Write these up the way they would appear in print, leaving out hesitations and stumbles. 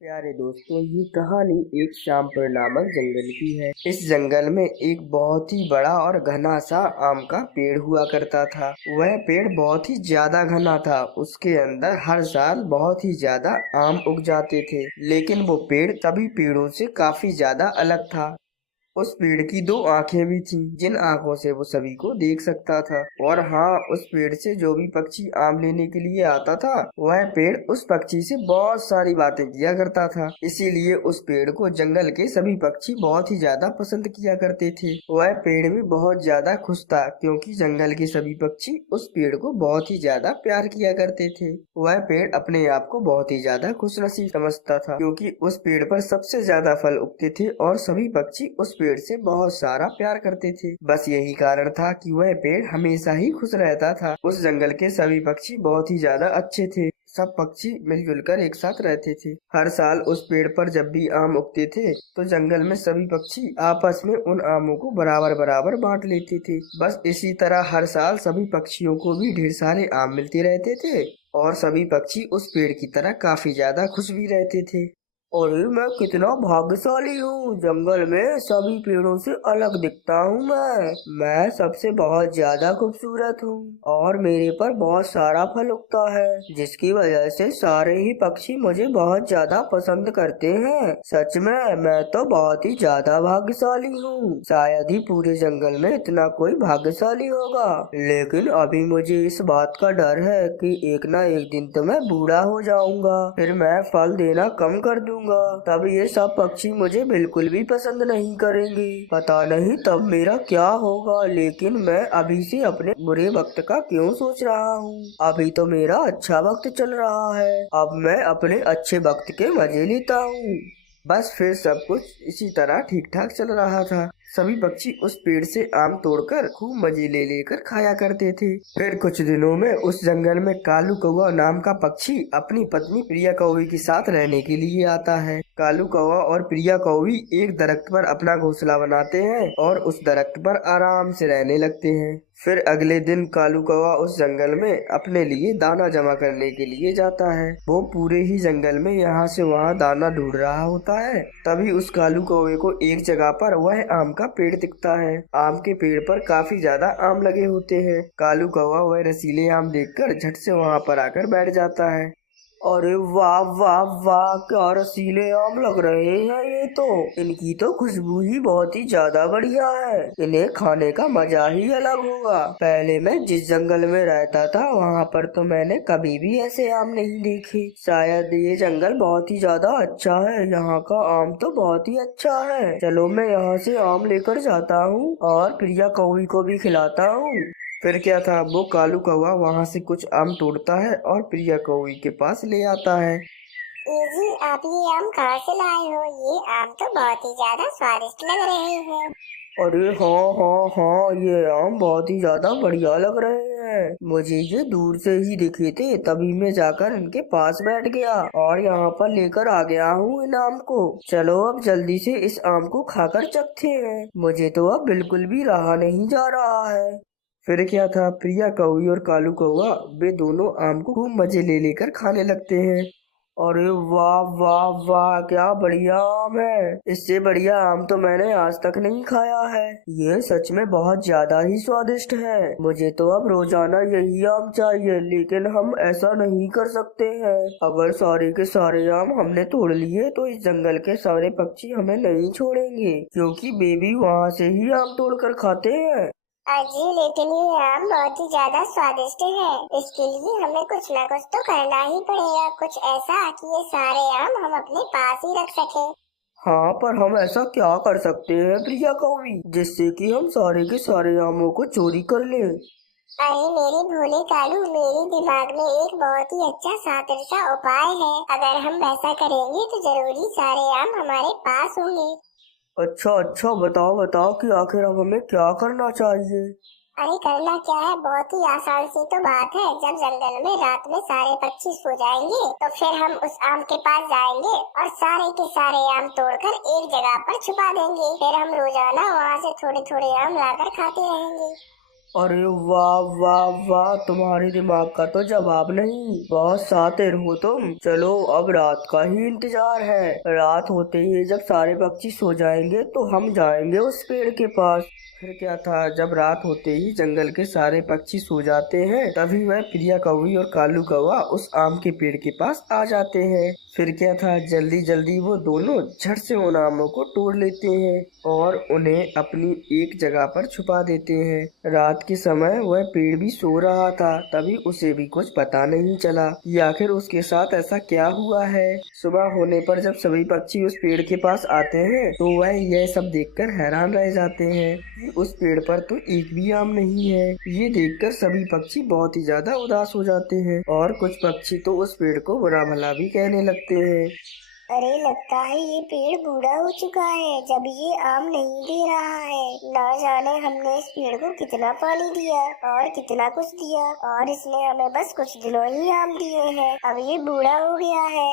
प्यारे दोस्तों, ये कहानी एक श्यामपुर नामक जंगल की है। इस जंगल में एक बहुत ही बड़ा और घना सा आम का पेड़ हुआ करता था। वह पेड़ बहुत ही ज्यादा घना था। उसके अंदर हर साल बहुत ही ज्यादा आम उग जाते थे, लेकिन वो पेड़ सभी पेड़ों से काफी ज्यादा अलग था। उस पेड़ की दो आंखें भी थीं, जिन आंखों से वो सभी को देख सकता था। और हाँ, उस पेड़ से जो भी पक्षी आम लेने के लिए आता था, वह पेड़ उस पक्षी से बहुत सारी बातें किया करता था। इसीलिए उस पेड़ को जंगल के सभी पक्षी बहुत ही ज्यादा पसंद किया करते थे। वह पेड़ भी बहुत ज्यादा खुश था, क्योंकि जंगल के सभी पक्षी उस पेड़ को बहुत ही ज्यादा प्यार किया करते थे। वह पेड़ अपने आप को बहुत ही ज्यादा खुशनसीब समझता था, क्योंकि उस पेड़ पर सबसे ज्यादा फल उगते थे और सभी पक्षी उस पेड़ से बहुत सारा प्यार करते थे। बस यही कारण था कि वह पेड़ हमेशा ही खुश रहता था। उस जंगल के सभी पक्षी बहुत ही ज्यादा अच्छे थे। सब पक्षी मिलजुल कर एक साथ रहते थे। हर साल उस पेड़ पर जब भी आम उगते थे, तो जंगल में सभी पक्षी आपस में उन आमों को बराबर बराबर बांट लेते थे। बस इसी तरह हर साल सभी पक्षियों को भी ढेर सारे आम मिलते रहते थे और सभी पक्षी उस पेड़ की तरह काफी ज्यादा खुश भी रहते थे। अरे मैं कितना भाग्यशाली हूँ, जंगल में सभी पेड़ों से अलग दिखता हूँ। मैं सबसे बहुत ज्यादा खूबसूरत हूँ और मेरे पर बहुत सारा फल उगता है, जिसकी वजह से सारे ही पक्षी मुझे बहुत ज्यादा पसंद करते हैं। सच में मैं तो बहुत ही ज्यादा भाग्यशाली हूँ। शायद ही पूरे जंगल में इतना कोई भाग्यशाली होगा। लेकिन अभी मुझे इस बात का डर है कि एक ना एक दिन तो मैं बूढ़ा हो जाऊंगा, फिर मैं फल देना कम कर दूंगा। तब ये सब पक्षी मुझे बिल्कुल भी पसंद नहीं करेंगे। पता नहीं तब मेरा क्या होगा। लेकिन मैं अभी से अपने बुरे वक्त का क्यों सोच रहा हूँ। अभी तो मेरा अच्छा वक्त चल रहा है। अब मैं अपने अच्छे वक्त के मजे लेता हूँ। बस फिर सब कुछ इसी तरह ठीक ठाक चल रहा था। सभी पक्षी उस पेड़ से आम तोड़कर खूब मजे ले लेकर खाया करते थे। फिर कुछ दिनों में उस जंगल में कालू कौवा नाम का पक्षी अपनी पत्नी प्रिया कौवी के साथ रहने के लिए आता है। कालू कौवा और प्रिया कौवी एक दरख्त पर अपना घोंसला बनाते हैं और उस दरख्त पर आराम से रहने लगते हैं। फिर अगले दिन कालू कौवा उस जंगल में अपने लिए दाना जमा करने के लिए जाता है। वो पूरे ही जंगल में यहाँ से वहाँ दाना ढूंढ रहा होता है। तभी उस कालू कौवे को एक जगह पर वह आम का पेड़ दिखता है। आम के पेड़ पर काफी ज्यादा आम लगे होते हैं। कालू कौवा वह रसीले आम देखकर झट से वहाँ पर आकर बैठ जाता है। अरे वाह वाह वाह, क्या रसीले आम लग रहे हैं ये तो। इनकी तो खुशबू ही बहुत ही ज्यादा बढ़िया है। इन्हें खाने का मजा ही अलग होगा। पहले मैं जिस जंगल में रहता था, वहाँ पर तो मैंने कभी भी ऐसे आम नहीं देखे। शायद ये जंगल बहुत ही ज्यादा अच्छा है। यहाँ का आम तो बहुत ही अच्छा है। चलो मैं यहाँ से आम लेकर जाता हूँ और प्रिया कौवी को भी खिलाता हूँ। फिर क्या था, वो कालू कौवा वहाँ से कुछ आम तोड़ता है और प्रिया कौवी के पास ले आता है। जी, आप ये आम कहाँ से लाए हो? ये आम तो बहुत ही ज्यादा स्वादिष्ट लग रहे हैं। अरे हाँ हाँ हाँ, ये आम बहुत ही ज्यादा बढ़िया लग रहे हैं। मुझे ये दूर से ही दिखे थे, तभी मैं जाकर इनके पास बैठ गया और यहाँ पर लेकर आ गया हूँ इन आम को। चलो अब जल्दी से इस आम को खाकर चखते हैं। मुझे तो अब बिल्कुल भी रहा नहीं जा रहा है। फिर क्या था, प्रिया कौवी और कालू कौवा वे दोनों आम को खूब मजे ले लेकर खाने लगते हैं। अरे वाह वाह वाह, क्या बढ़िया आम है। इससे बढ़िया आम तो मैंने आज तक नहीं खाया है। ये सच में बहुत ज्यादा ही स्वादिष्ट है। मुझे तो अब रोजाना यही आम चाहिए। लेकिन हम ऐसा नहीं कर सकते हैं। अगर सारे के सारे आम हमने तोड़ लिए तो इस जंगल के सारे पक्षी हमें नहीं छोड़ेंगे, क्योंकि वे भी वहाँ से ही आम तोड़ कर खाते हैं। अजी, लेकिन ये आम बहुत ही ज्यादा स्वादिष्ट है। इसके लिए हमें कुछ ना कुछ तो करना ही पड़ेगा। कुछ ऐसा कि ये सारे आम हम अपने पास ही रख सके। हाँ, पर हम ऐसा क्या कर सकते हैं प्रिया कौवी, जिससे कि हम सारे के सारे आमों को चोरी कर लें? अरे मेरे भोले कालू, मेरे दिमाग में एक बहुत ही अच्छा शातिर सा उपाय है। अगर हम वैसा करेंगे तो जरूरी सारे आम हमारे पास होंगे। अच्छा अच्छा, बताओ बताओ कि आखिर अब हमें क्या करना चाहिए? अरे करना क्या है, बहुत ही आसान सी तो बात है। जब जंगल में रात में सारे पक्षी सो जाएंगे, तो फिर हम उस आम के पास जाएंगे और सारे के सारे आम तोड़कर एक जगह पर छुपा देंगे। फिर हम रोजाना वहाँ से थोड़े थोड़े आम लाकर खाते रहेंगे। अरे वाह वाह वाह, तुम्हारे दिमाग का तो जवाब नहीं। बहुत शातिर हो तुम। चलो अब रात का ही इंतजार है। रात होते ही जब सारे पक्षी सो जाएंगे तो हम जाएंगे उस पेड़ के पास। फिर क्या था, जब रात होते ही जंगल के सारे पक्षी सो जाते हैं तभी वह प्रिया कौवी और कालू कौवा उस आम के पेड़ के पास आ जाते हैं। फिर क्या था, जल्दी जल्दी वो दोनों झट से उन आमों को तोड़ लेते हैं और उन्हें अपनी एक जगह पर छुपा देते हैं। रात के समय वह पेड़ भी सो रहा था, तभी उसे भी कुछ पता नहीं चला कि आखिर उसके साथ ऐसा क्या हुआ है। सुबह होने पर जब सभी पक्षी उस पेड़ के पास आते हैं तो वह यह सब देखकर हैरान रह जाते हैं कि उस पेड़ पर तो एक भी आम नहीं है। ये देखकर सभी पक्षी बहुत ही ज्यादा उदास हो जाते हैं और कुछ पक्षी तो उस पेड़ को बुरा भला भी कहने लगते हैं। अरे लगता है ये पेड़ बूढ़ा हो चुका है जब ये आम नहीं दे रहा है। ना जाने हमने इस पेड़ को कितना पानी दिया और कितना कुछ दिया और इसने हमें बस कुछ दिनों ही आम दिए हैं। अब ये बूढ़ा हो गया है।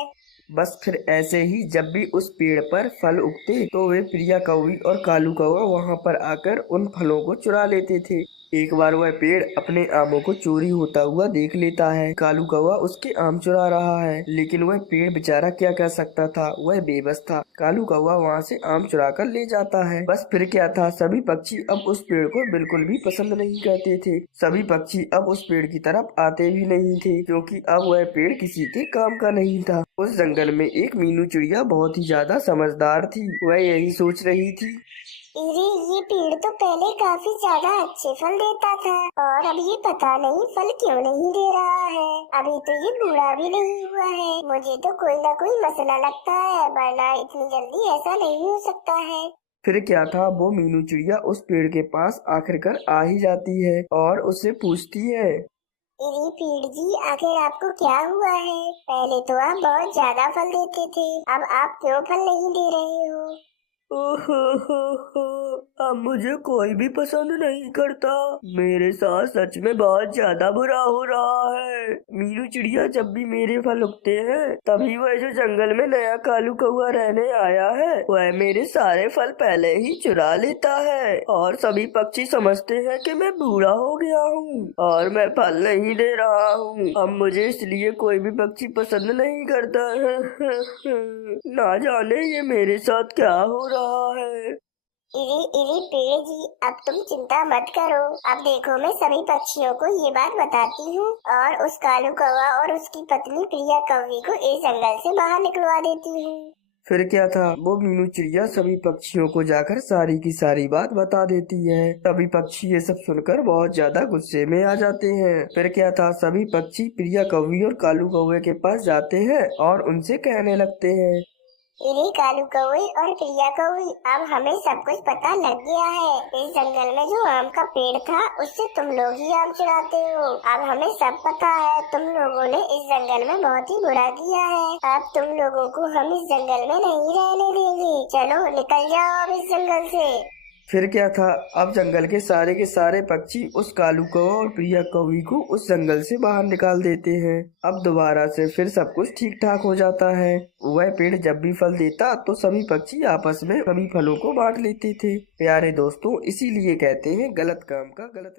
बस फिर ऐसे ही जब भी उस पेड़ पर फल उगते तो वे प्रिया कौवी और कालू कौवा वहाँ पर आकर उन फलों को चुरा लेते थे। एक बार वह पेड़ अपने आमों को चोरी होता हुआ देख लेता है। कालू कौवा उसके आम चुरा रहा है, लेकिन वह पेड़ बेचारा क्या कर सकता था, वह बेबस था। कालू कौवा वहाँ से आम चुरा कर ले जाता है। बस फिर क्या था, सभी पक्षी अब उस पेड़ को बिल्कुल भी पसंद नहीं करते थे। सभी पक्षी अब उस पेड़ की तरफ आते भी नहीं थे, क्योंकि अब वह पेड़ किसी के काम का नहीं था। उस जंगल में एक मीनू चिड़िया बहुत ही ज्यादा समझदार थी। वह यही सोच रही थी, अरे ये पेड़ तो पहले काफी ज्यादा अच्छे फल देता था और अब ये पता नहीं फल क्यों नहीं दे रहा है। अभी तो ये बूढ़ा भी नहीं हुआ है। मुझे तो कोई ना कोई मसला लगता है, वरना इतनी जल्दी ऐसा नहीं हो सकता है। फिर क्या था, वो मीनू चिड़िया उस पेड़ के पास आखिरकार आ ही जाती है और उससे पूछती है, अरे पेड़ जी, आखिर आपको क्या हुआ है? पहले तो आप बहुत ज्यादा फल देते थे, अब आप क्यों फल नहीं दे रहे हो? अब मुझे कोई भी पसंद नहीं करता। मेरे साथ सच में बहुत ज्यादा बुरा हो रहा है। मीनू चिड़िया, जब भी मेरे फल उगते हैं तभी वह जो जंगल में नया कालू कौवा रहने आया है वह मेरे सारे फल पहले ही चुरा लेता है और सभी पक्षी समझते हैं कि मैं बूढ़ा हो गया हूँ और मैं फल नहीं दे रहा हूँ। अब मुझे इसलिए कोई भी पक्षी पसंद नहीं करता है। ना जाने ये मेरे साथ क्या हो रहा है। इरी इरी पेड़ जी, अब तुम चिंता मत करो। अब देखो मैं सभी पक्षियों को ये बात बताती हूँ और उस कालू कौवा और उसकी पत्नी प्रिया कौवी को इस जंगल से बाहर निकलवा देती हूँ। फिर क्या था, वो मीनू चिड़िया सभी पक्षियों को जाकर सारी की सारी बात बता देती है। सभी पक्षी ये सब सुनकर बहुत ज्यादा गुस्से में आ जाते हैं। फिर क्या था, सभी पक्षी प्रिया कौवी और कालू कौवे के पास जाते हैं और उनसे कहने लगते हैं, इरी कालू कौवे और प्रिया कौवी, अब हमें सब कुछ पता लग गया है। इस जंगल में जो आम का पेड़ था उससे तुम लोग ही आम चुराते हो। अब हमें सब पता है, तुम लोगों ने इस जंगल में बहुत ही बुरा किया है। अब तुम लोगों को हम इस जंगल में नहीं रहने देंगे। चलो निकल जाओ अब इस जंगल से। फिर क्या था, अब जंगल के सारे पक्षी उस कालू कौवा और प्रिया कौवी को उस जंगल से बाहर निकाल देते हैं। अब दोबारा से फिर सब कुछ ठीक ठाक हो जाता है। वह पेड़ जब भी फल देता तो सभी पक्षी आपस में सभी फलों को बांट लेते थे। प्यारे दोस्तों, इसीलिए कहते हैं गलत काम का गलत